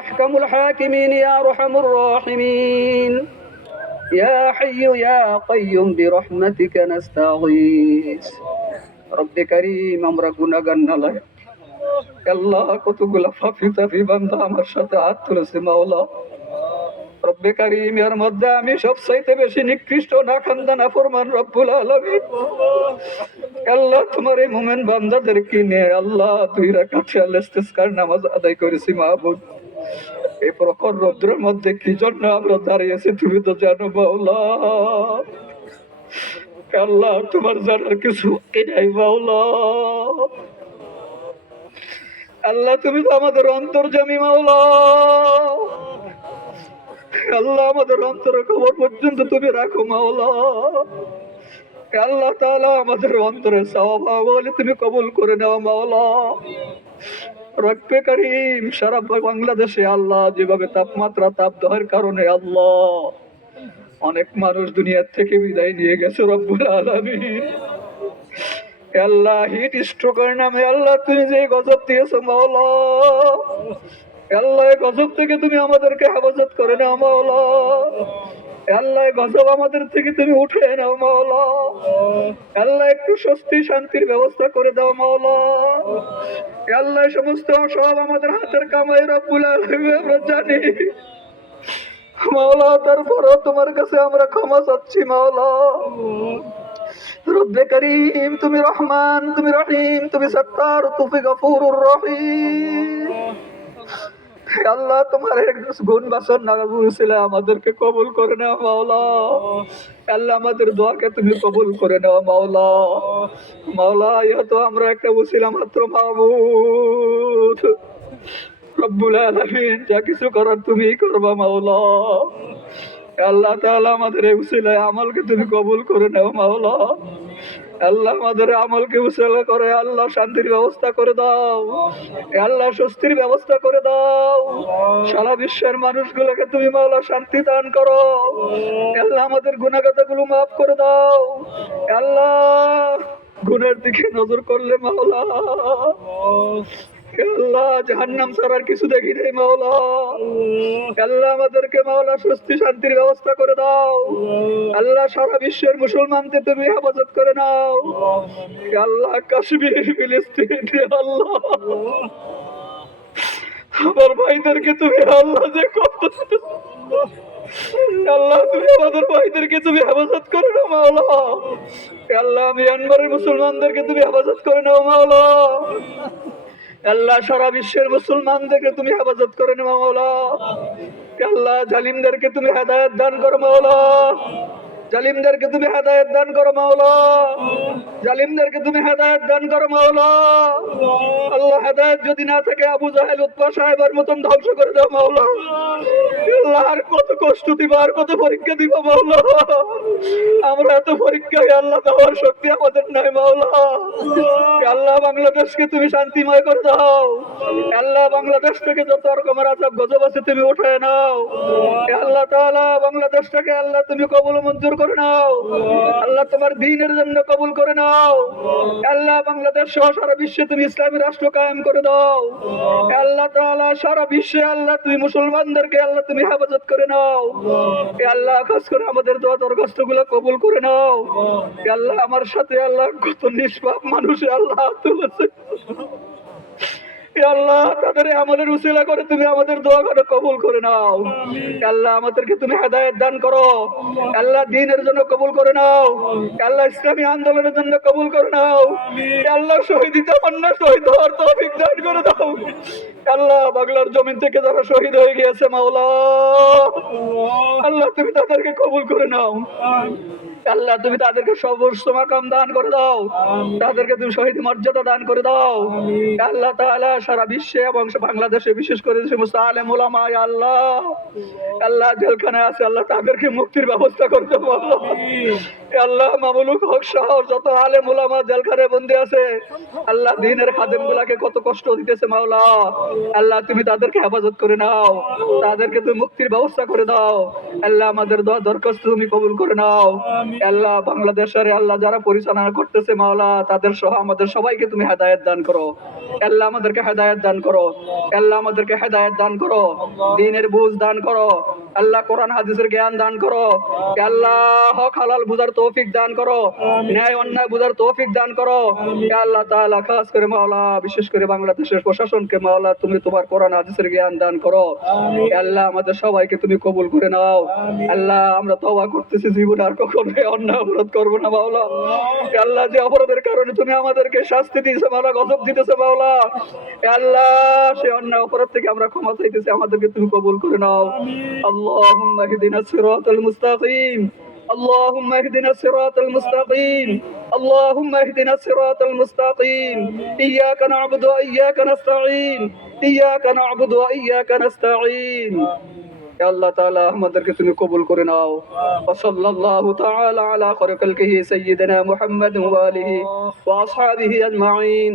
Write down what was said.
أحكم الحاكمين يا أرحم الراحمين يا حي يا قيوم برحمتك نستغيث رب كريم আমরা গুনাহগার নালায় আল্লাহ কতগুলা ফাফি তাফি বান্দা আমার সাথে হাত তুলেছে মাওলা রব্বে কারিম এর মধ্যে আমি সব চাইতে বেশি নিকৃষ্ট না খান্দা না ফরমান রব্বুল আলামিন আল্লাহ তোমার এই মোমেন বান্দাদের কিনে আল্লাহ তুই রাখাতে আল্লাহ নামাজ আদায় করেছি মাহবুব এই প্রখর রৌদ্রের মধ্যে কি জন্য আমরা দাঁড়িয়েছি তুমি তো জানো বাউলা তোমার জানার কিছু নাই বাউলা আল্লাহ তুমি তো আমাদের অন্তর জমি মাওলা। আল্লাহ আমাদের অন্তরের খবর পর্যন্ত তুমি রাখো মাওলা। আল্লাহ তাআলা আমাদের অন্তরে চাওয়া বলে তুমি কবুল করে নাও মাওলা। রক্বে করিম। সারা বাংলাদেশে আল্লাহ যেভাবে তাপমাত্রা তাপদাহের কারণে আল্লাহ। অনেক মানুষ দুনিয়ার থেকে বিদায় নিয়ে গেছে রব্বুল আলামিন। আল্লাহ হিট স্ট্রোকের নামে আল্লাহ, তুমি যে গজব দিয়েছ মাওলা। আল্লাহ গজব থেকে তুমি আমাদেরকে হেফাজত করে নাও মাওলা। আল্লাহ গজব আমাদের থেকে তুমি উঠে নাও মাওলা। আল্লাহ, একটু স্বস্তি, শান্তির ব্যবস্থা করে দাও মাওলা। আল্লাহ সমস্ত সব আমাদের হাতের কামাই রব্বুল আলামিন, আমরা জানি। মাওলা, তারপরও তোমার কাছে আমরা ক্ষমা চাচ্ছি মাওলা। রব্বে করিম, তুমি রহমান, তুমি রহিম, তুমি সত্তার, তুমি গফুরুর রহিম। আল্লাহ, তোমার গুণ বাসন নাগুছিল আমাদেরকে কবুল করে নেওয়া মাওলা। আল্লাহ, আমাদের দোয়াকে তুমি কবুল করে নাও মাওলা। মাওলা ইহতো আমরা একটা বসিলা মাত্র মাহবুদ রব্বুল আলামিন, যা কিছু করার তুমি করবা মাওলা। আল্লাহ তাআলা আমাদের এই উসিলায় আমলকে তুমি কবুল করে নাও মাওলা। আল্লাহ আমাদের আমলকে উসিলা করে, আল্লাহ শান্তির ব্যবস্থা করে দাও। আল্লাহ স্বস্তির ব্যবস্থা করে দাও। সারা বিশ্বের মানুষগুলোকে তুমি মাওলা শান্তি দান করো। আল্লাহ আমাদের গুণাগাতাগুলো মাফ করে দাও। আল্লাহ গুণের দিকে নজর করলে মাওলা। ব্যবস্থা করে দাও। আল্লাহ, সারা বিশ্বের মুসলমানদের তুমি করে নাও। কাশ্মীর আমার ভাইদেরকে তুমি আল্লাহ যে কত আল্লাহ, তুমি আমাদের ভাইদেরকে তুমি হেফাজত করে নাও, মাওলা। আল্লাহ মিয়ানমারের মুসলমানদেরকে তুমি হেফাজত করে নাও, মাওলা। আল্লাহ সারা বিশ্বের মুসলমানদেরকে তুমি হেফাজত করে নেওয়া মাওলা। আল্লাহ জালিমদেরকে তুমি হেদায়ত দান করো, মাওলা। জালিমদেরকে তুমি হেদায়ত দান করো মাওলা। জালিমদেরকে তুমি হেদায়ত দান করো মাওলা। আল্লাহ হেদায়ত যদি না থাকে, আবু জাহেল উৎপা সাহেবের মতন ধ্বংস করে দাও মাওলা। আল্লাহ, আর কত কষ্ট দিবা, আর কত পরীক্ষা দিবা মাওলা। আমরা এত পরীক্ষায় আল্লাহ দেওয়ার শক্তি আমাদের নাই মাওলা। আল্লাহ বাংলাদেশকে তুমি শান্তিময় করে দাও। আল্লাহ বাংলাদেশ থেকে যত রকমের আজাব গজব আছে তুমি উঠায় নাও। আল্লাহ তাআলা বাংলাদেশটাকে আল্লাহ তুমি কবুল মঞ্জুর করে নাও। আল্লাহ তোমার দিনের জন্য কবুল করে নাও। আল্লাহ বাংলাদেশ সহ সারা বিশ্বে তুমি ইসলামী রাষ্ট্র কায়েম করে দাও। আল্লাহ তাআলা সারা বিশ্বে আল্লাহ তুমি মুসলমানদেরকে আল্লাহ তুমি হেফাজত করে নাও। আল্লাহ, খাস করে আমাদের দোয়া দরখাস্তগুলো কবুল করে নাও। আল্লাহ, আমার সাথে আল্লাহ কত নিষ্পাপ মানুষে আল্লাহ তুলেছে। আল্লাহ তাদের আমাদের উসিলা করে তুমি আমাদের দোয়া করে কবুল করে নাও। আল্লাহ আমাদেরকে তুমি হেদায়েত দান করো। আল্লাহ দিনের জন্য কবুল করে নাও। আল্লাহ ইসলামী আন্দোলনের জন্য কবুল করে নাও। আল্লাহ শহীদ তামান্না শহীদ হওয়ার তৌফিক দান করে দাও। আল্লাহ বাংলার জমিন থেকে যারা শহীদ হয়ে গিয়েছে মাওলা। আল্লাহ। তুমি তাদেরকে কবুল করে নাও। আল্লাহ তুমি তাদেরকে সমস্ত মাকাম দান করে দাও। তাদেরকে তুমি শহীদ মর্যাদা দান করে দাও। আল্লাহ তাআলা সারা বিশ্বে এবং বাংলাদেশে বিশেষ করে সমস্ত আলেম ওলামা আল্লাহ। আল্লাহ। জেলখানায় আছে আল্লাহ তাদেরকে মুক্তির ব্যবস্থা করতে বলো আল্লাহ। মামুলুক হক সহ যত আলেম ওলামা জেলখানায় বন্দি আছে আল্লাহ দিনের খাদেম গুলাকে কত কষ্ট দিতেছে মাওলা। আল্লাহ। তুমি তাদেরকে হেফাজত করে নাও। তাদেরকে তুমি মুক্তির ব্যবস্থা করে দাও। আল্লাহ আমাদের দরখাস্ত তুমি কবুল করে নাও। আল্লাহ, বাংলাদেশের আল্লাহ যারা পরিচালনা করতেছে, মাওলা, তাদের সহ আমাদের সবাইকে তুমি হেদায়ত দান করো। আল্লাহ আমাদেরকে হেদায়ত দান করো। আল্লাহ আমাদেরকে হেদায়ত দান করো। দিনের বুঝ দান করো। আল্লাহ কোরআন হাদিসের জ্ঞান দান করো। আল্লাহ। হক হালাল বুঝার তৌফিক দান করো। ন্যায় অন্যায় বুঝার তৌফিক দান করো। আল্লাহ তাআলা খাস করে মাওলা বিশেষ করে বাংলাদেশের প্রশাসনকে মাওলা তুমি তোমার কোরআন হাদিসের জ্ঞান দান করো। আল্লাহ আমাদের সবাইকে তুমি কবুল করে নাও। আল্লাহ আমরা তওবা করতেছি জীবনে আর কখনো অন্যায় অপরাধ করব না মাওলা। আল্লাহ। যে অপরাধের কারণে তুমি আমাদেরকে শাস্তি দিয়েছ মাওলা গজব দিতেছো মাওলা। আল্লাহ সে অন্যায় অপরাধ থেকে আমরা ক্ষমা চাইতেছি আমাদেরকে তুমি কবুল করে নাও। اللهم اهدنا الصراط المستقيم اللهم اهدنا الصراط المستقيم اللهم اهدنا الصراط المستقيم إياك نعبد وإياك نستعين إياك نعبد وإياك نستعين يا الله تعالى আমাদেরকে তুমি কবুল করে নাও وصلى الله تعالى على خير خلقه سيدنا محمد وآله وأصحابه أجمعين